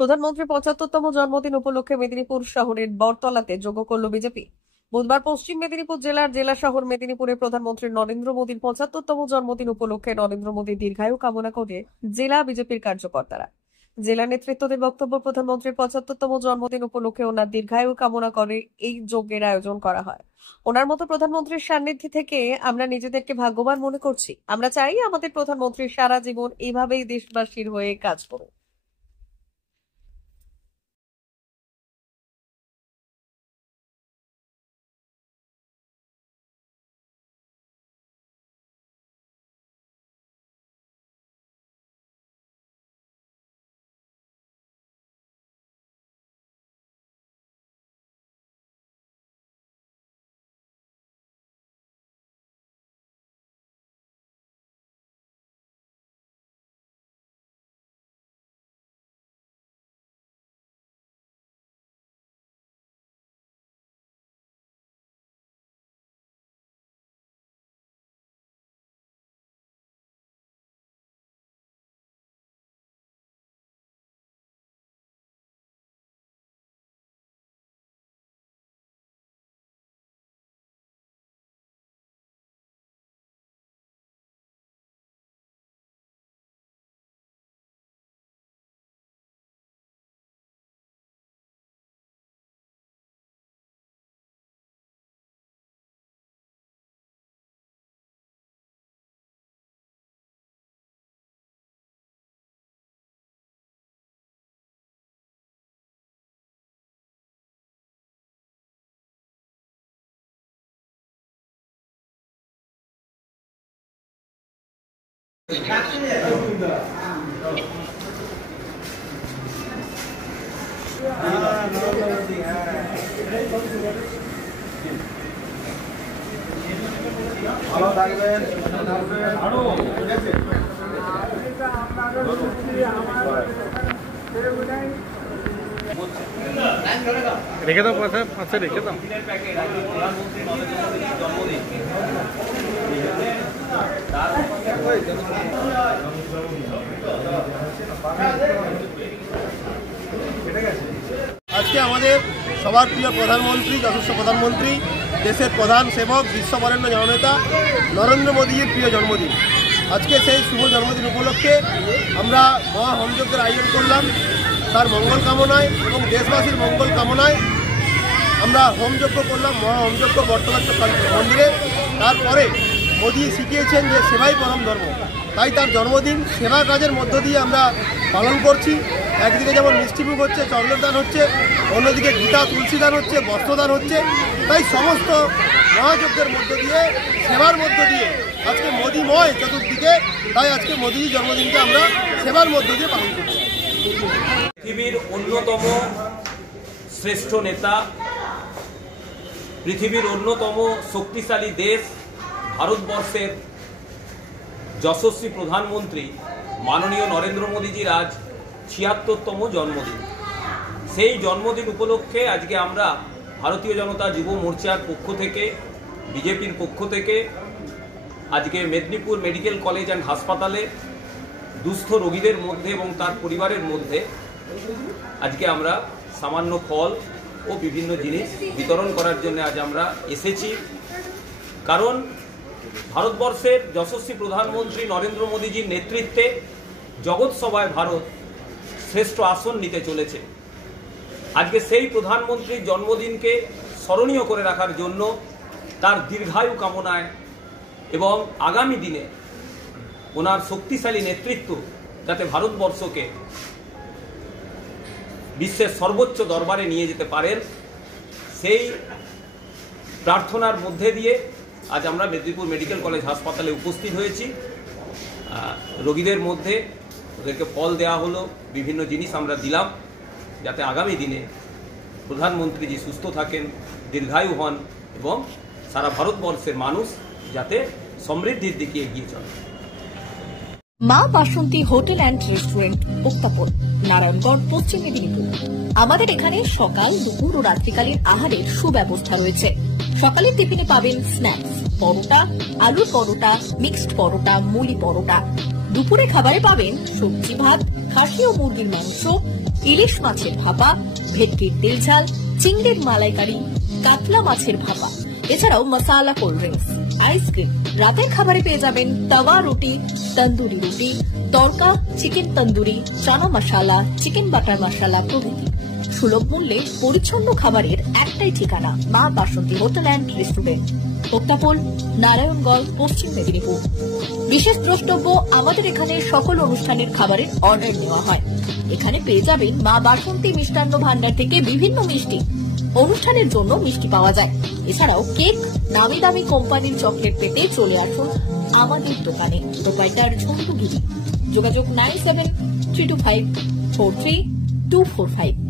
প্রধানমন্ত্রী ৭৫তম জন্মদিন উপলক্ষে মেদিনীপুর শহরের বটতলাতে যোগ করল বিজেপি। বুধবার পশ্চিম মেদিনীপুর জেলার জেলা শহর মেদিনীপুরে প্রধানমন্ত্রী নরেন্দ্র মোদীর ৭৫তম জন্মদিন উপলক্ষে নরেন্দ্র মোদীর দীর্ঘায়ু কামনা করে জেলা বিজেপির কার্যকর্তারা। জেলা নেতৃত্বদের বক্তব্য, প্রধানমন্ত্রীর ৭৫তম জন্মদিন উপলক্ষে ওনার দীর্ঘায়ু কামনা করে এই যজ্ঞের আয়োজন করা হয়। ওনার মতো প্রধানমন্ত্রীর সান্নিধ্যে থেকে আমরা নিজেদেরকে ভাগ্যবান মনে করছি। আমরা চাই আমাদের প্রধানমন্ত্রী সারা জীবন এইভাবেই দেশবাসীর হয়ে কাজ করুন। ভালো থাকবেন। রেখে দাও, পাশে রেখে দাও। আজকে আমাদের সবার প্রিয় প্রধানমন্ত্রী, যশস্ব প্রধানমন্ত্রী, দেশের প্রধান সেবক, বিশ্ববরেণ্য জননেতা নরেন্দ্র মোদীর প্রিয় জন্মদিন। আজকে সেই শুভ জন্মদিন উপলক্ষে আমরা মহা হোমযজ্ঞের আয়োজন করলাম। তার মঙ্গল কামনায় এবং দেশবাসীর মঙ্গল কামনায় আমরা হোমযজ্ঞ করলাম, মহা হোমযজ্ঞ বটতলা মন্দিরে। তারপরে মোদী শিখিয়েছেন যে সেবাই পরম ধর্ম, তাই তার জন্মদিন সেবা কাজের মধ্য দিয়ে আমরা পালন করছি। একদিকে যেমন মিষ্টিমুখ হচ্ছে, চকলেট দান হচ্ছে, অন্যদিকে গীতা তুলসী দান হচ্ছে, বস্ত্রদান হচ্ছে। তাই সমস্ত মহাযজ্ঞের মধ্য দিয়ে, সেবার মধ্য দিয়ে আজকে মোদীময় চতুর্দিকে, তাই আজকে মোদীর জন্মদিনকে আমরা সেবার মধ্য দিয়ে পালন করছি। পৃথিবীর অন্যতম শ্রেষ্ঠ নেতা, পৃথিবীর অন্যতম শক্তিশালী দেশ ভারতবর্ষের যশস্বী প্রধানমন্ত্রী মাননীয় নরেন্দ্র মোদীজির আজ ৭৬তম জন্মদিন। সেই জন্মদিন উপলক্ষে আজকে আমরা ভারতীয় জনতা যুব মোর্চার পক্ষ থেকে, বিজেপির পক্ষ থেকে আজকে মেদিনীপুর মেডিকেল কলেজ অ্যান্ড হাসপাতালে দুস্থ রোগীদের মধ্যে এবং তার পরিবারের মধ্যে আজকে আমরা সামান্য ফল ও বিভিন্ন জিনিস বিতরণ করার জন্য আজ আমরা এসেছি। কারণ ভারতবর্ষের যশস্বী প্রধানমন্ত্রী নরেন্দ্র মোদীজির নেতৃত্বে জগৎ সভায় ভারত শ্রেষ্ঠ আসন নিতে চলেছে। আজকে সেই প্রধানমন্ত্রীর জন্মদিনকে স্মরণীয় করে রাখার জন্য, তার দীর্ঘায়ু কামনায় এবং আগামী দিনে ওনার শক্তিশালী নেতৃত্ব যাতে ভারতবর্ষকে বিশ্বের সর্বোচ্চ দরবারে নিয়ে যেতে পারেন, সেই প্রার্থনার মধ্যে দিয়ে আজ আমরা মেদিনীপুর মেডিকেল কলেজ হাসপাতালে উপস্থিত হয়েছি। রোগীদের মধ্যে ওদেরকে ফল দেওয়া হলো, বিভিন্ন জিনিস আমরা দিলাম, যাতে আগামী দিনে প্রধানমন্ত্রীজি সুস্থ থাকেন, দীর্ঘায়ু হন এবং সারা ভারতবর্ষের মানুষ যাতে সমৃদ্ধির দিকে এগিয়ে চলে। মা বাসন্তী হোটেল অ্যান্ড রেস্টুরেন্ট, উত্তাপন, নারায়ণগড়, পশ্চিম মেদিনীপুর। আমাদের এখানে সকাল, দুপুর ও রাত্রিকালীন আহারের সুব্যবস্থা রয়েছে। সকালের টিফিনে পাবেন স্ন্যাক্স, পরোটা, আলুর পরোটা, মিক্সড পরোটা, মুলি পরোটা। দুপুরে খাবারে পাবেন সবজি ভাত, খাসি ও মুরগির মাংস, ইলিশ মাছের ভাপা, ভেটকির তেল ঝাল, চিংড়ির মালাইকারি, কাতলা মাছের ভাপা, এছাড়াও মশালা কোল্ড ড্রিঙ্কস, আইসক্রিম। রাতের খাবারে পেয়ে যাবেন তাওয়া রুটি, তন্দুরি রুটি, তড়কা, চিকেন তন্দুরি, চানা মশালা, চিকেন বাটার মশালা প্রভৃতি। সুলভ মূল্যে পরিচ্ছন্ন খাবারের একটাই ঠিকানা, মা বাসন্তী হোটেল অ্যান্ড রেস্টুরেন্ট, ওক্তাপোল, নারায়ণগঞ্জ, পশ্চিম মেদিনীপুর। বিশেষ দ্রষ্টব্য, আমাদের এখানে সকল অনুষ্ঠানের খাবারের অর্ডার নেওয়া হয়। এখানে পেয়ে যাবেন মা বাসন্তী মিষ্টান্ন ভান্ডার থেকে বিভিন্ন মিষ্টি। অনুষ্ঠানের জন্য মিষ্টি পাওয়া যায়। এছাড়াও কেক, নামি দামি কোম্পানির চকলেট পেতে চলে আসুন আমাদের দোকানে। প্রোপাইটার ঝন্টু গিরি। যোগাযোগ 9732543245।